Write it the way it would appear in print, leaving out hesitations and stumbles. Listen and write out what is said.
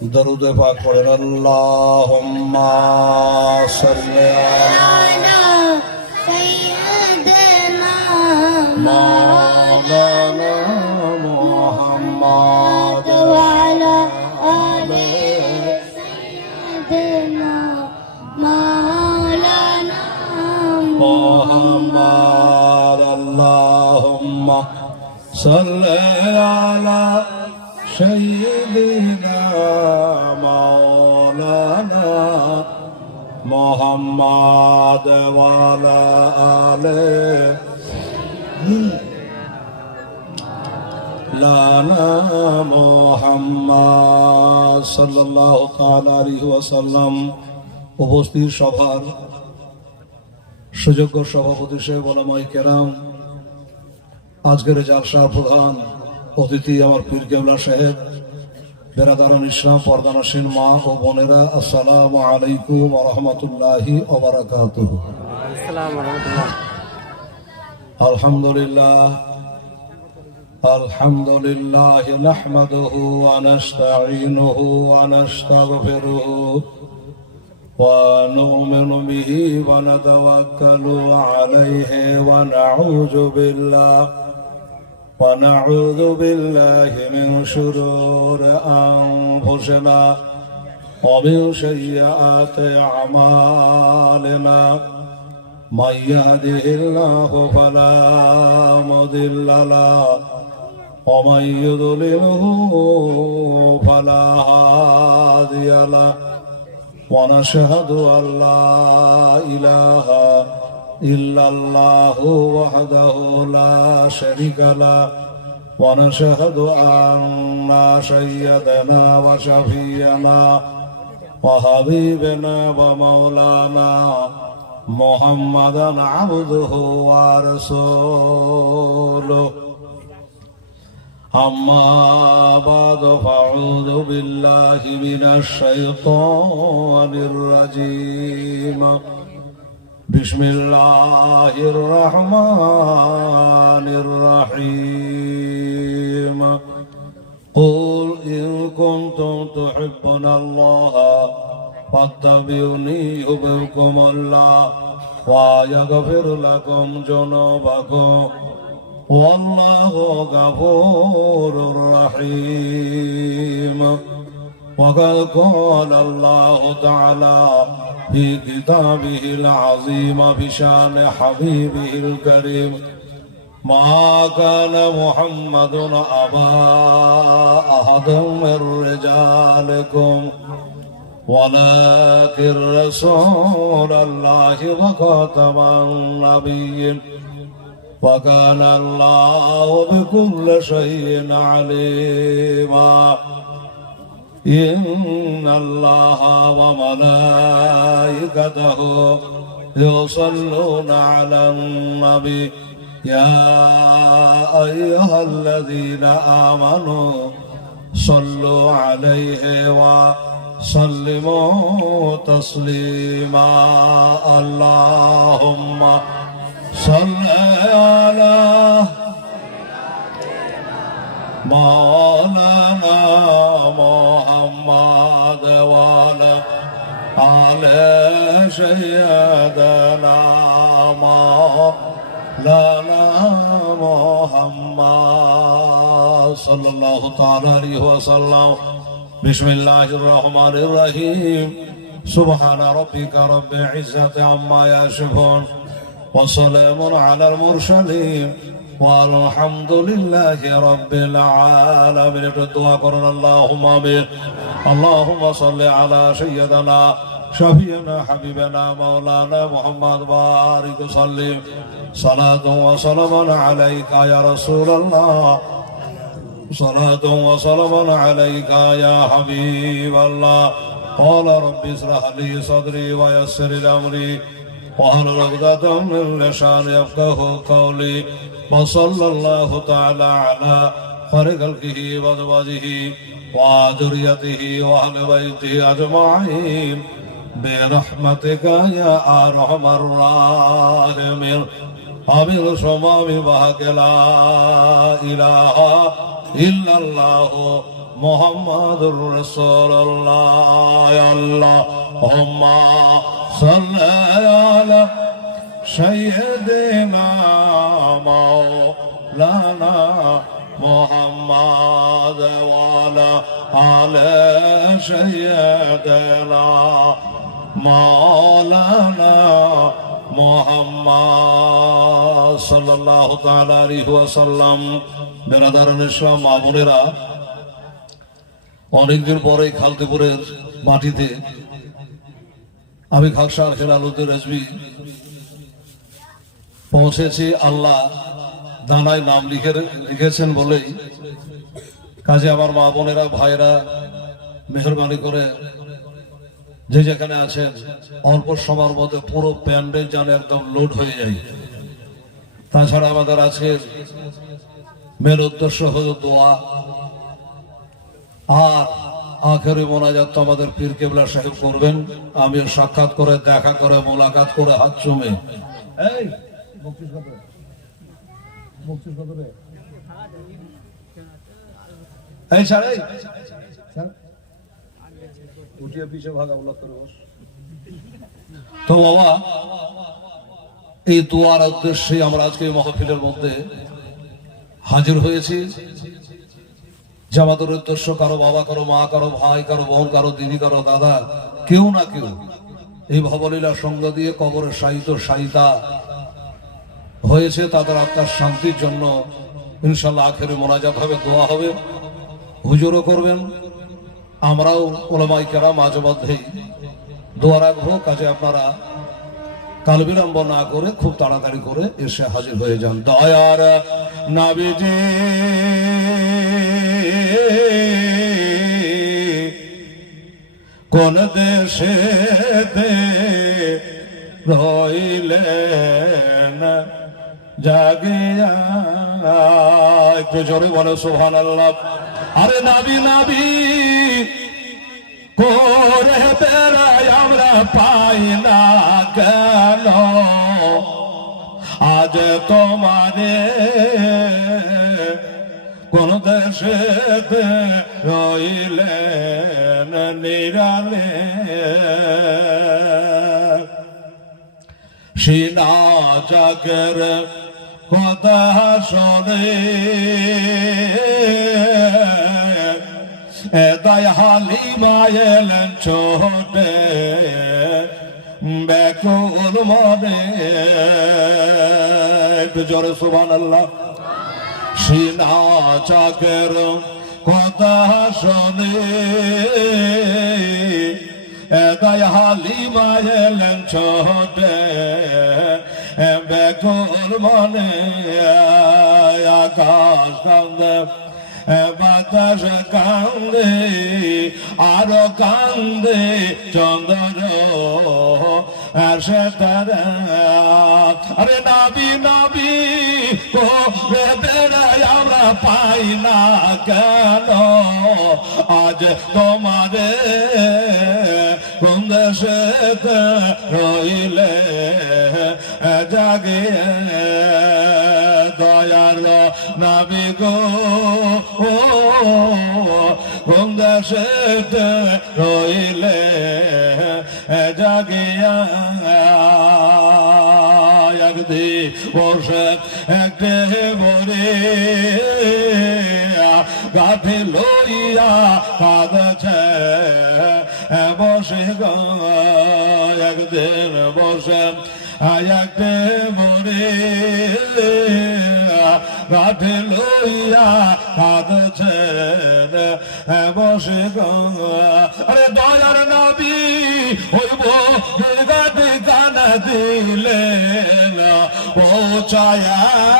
درود پاک پڑھیں اللہم صلی علی سیدنا مولانا محمد وعلى آل سيدنا مولانا محمد اللہم صلی علی سیدنا مولانا محمد وعلى آله লানা মুহাম্মদ সাল্লাল্লাহু তাআলা আলাইহি ওয়াসাল্লাম। উপস্থিত সভার সুযোগ্য সভাপতি সাহেব, ওলামায়ে কেরাম, আজকের জালসার প্রধান অতিথি আমার পীর কেবলা সাহেব, বেরাদারুল ইসলাম, পর্দানশীল মা ও বোনেরা, আসসালামু আলাইকুম ওয়া রাহমাতুল্লাহি ওয়া বারাকাতুহু। আলহামদুলিল্লাহ আলহামদুলিল্লাহ নাহমাদুহু ওয়া নাস্তাঈনুহু ওয়া নাস্তাগফিরুহু ওয়া নু'মিনু বিহি ওয়া নাতাওয়াক্কালু আলাইহি ওয়া নাউযু বিল্লাহি মিন শুরুরি আনফুসিনা ওয়া মিন সাইয়্যাতি আমালিনা মান ইয়াহদিহিল্লাহু ফালা মুদিল্লা লাহু ওয়া মান ইউদ্লিলহু ফালা হাদিয়া লাহু ওয়া নাশহাদু আল্লা ইলাহা ইল্লাল্লাহু ওয়াহদাহু লা শারীকা লাহু ওয়া নাশহাদু আন্না সাইয়্যিদানা ওয়া শাফিয়ানা ওয়া হাবিবানা ওয়া মাওলানা মুহাম্মাদান আবদুহু ওয়া রাসূলুহু। أما بعد فأعوذ بالله من الشيطان الرجيم. بسم الله الرحمن الرحيم. قل إن كنتم تحبون الله فاتبعوني يحببكم الله ويغفر لكم ذنوبكم والله غفور رحيم. وقد قال الله تعالى في كتابه العظيم بشان حبيبه الكريم: ما كان محمد أبا أحد من رجالكم ولكن رسول الله وخاتم النبيين وكان الله بكل شيء عليما. إن الله وملائكته يصلون على النبي يا أيها الذين آمنوا صلوا عليه وسلموا تسليما. اللهم صل على مولانا محمد وعلى آل سيدنا مولانا محمد صلى الله تعالى عليه وسلم. بسم الله الرحمن الرحيم. سبحان ربك رب العزة عما يصفون وسلام على المرسلين والحمد لله رب العالمين. الدعاء قرنا اللهم آمين. اللهم صل على سيدنا شفيعنا حبيبنا مولانا محمد بارك وسلم صلاة وسلام عليك يا رسول الله، صلاة وسلام عليك يا حبيب الله. قال رب اشرح لي صدري ويسر لي أمري واحلل عقدة من لساني يفقهوا قولي. وصلى الله تعالى على خير خلقه وأزواجه وذريته وأهل بيته أجمعين برحمتك يا أرحم الراحمين. আমির সমামি বাহাকে লা ইলাহা ইল্লাল্লাহু মুহাম্মাদুর রাসূলুল্লাহ। আল্লাহুম্মা সাল্লি আলা সাইয়্যিদিনা মাওলানা মুহাম্মাদ ওয়া আলা আলি সাইয়্যিদিনা মাওলানা মুহাম্মদ সাল্লাল্লাহু তাআলা আলাইহি ওয়াসাল্লাম। বেরাদারান ইসলাম, মা বোনেরা, অনেকদিন পরে খালতেপুরের মাটিতে আমি খাকসার হেলালুদ্দিন রেজভী পৌঁছেছি। আল্লাহ দানায় নাম লিখেছেন বলেই কাজে আমার মা বোনেরা, ভাইরা মেহরবানি করে যে যেখানে আছেন অল্প সময়ের মধ্যে পুরো প্যান্ডেল যেন একদম লোড হয়ে যায়। তাছাড়া আমাদের আজকের মেন উদ্দেশ্য হলো দোয়া আর আখেরি মোনাজাত তো আমাদের পীর কেবলা সাহেব করবেন। আমি সাক্ষাৎ করে, দেখা করে, মোলাকাত করে, হাত চুমে তো বাবা, এই দোয়ার উদ্দেশ্যে আমরা আজকে মাহফিলের মধ্যে হাজির হয়েছি। যে আমাদের উদ্দেশ্য কারো বাবা, কারো মা, কারো ভাই, কারো বোন, কারো দিদি, কারো দাদা, কেউ না কেউ এই ভবলীলা সঙ্গ দিয়ে কবরের সাহিতা হয়েছে, তাদের আত্মার শান্তির জন্য ইনশাল্লাহ আখেরে মোনাজাত হবে, দোয়া হবে, হুজুরও করবেন, আমরাও ওলামায়ে কেরাম মাঝে মধ্যেই দোয়া রাখবো। কাজে আপনারা কাল বিলম্ব না করে খুব তাড়াতাড়ি করে এসে হাজির হয়ে যান। দয়ার নবীজি কোন দেশে রইলেন জাগিয়া, একটু জোরে বলো সুবহানাল্লাহ। আরে নাবি নাবি করে বেড়াই আমরা পাই না কেন, আজ তোমারে কোন দেশে রইলেন নিরালে, সিনা জাগের কথা শোনে এদায় হালিমা এলেন ছোটে ব্যাকুল মনে, একটু জোরে সুবহানাল্লাহ। সিনা চাকের কথা শোনে এদায় হালিমা এলেন ছোটে ব্যাকুল মনে, আকাশ কান্দে বাতাস কান্দে আরো কান্দে চন্দ্র আসে তারা, আরে নাবি নাবি করে বেড়াই আমরা পাই না কেন, আজ তোমারে কোন দেশে রইলে জাগে, দয়ার নাবি গো কোন দেশে রইলে জাগিয়া, একদি বসে একটে মরে গাঠে লইয়া কাঁদছে বসে গো, একদিন বসে একটে মরে গাঠে লইয়া কাঁদছে বসে গো, আরে দয়ার নবী হইব গাঠে কানা দিলে ও ছায়া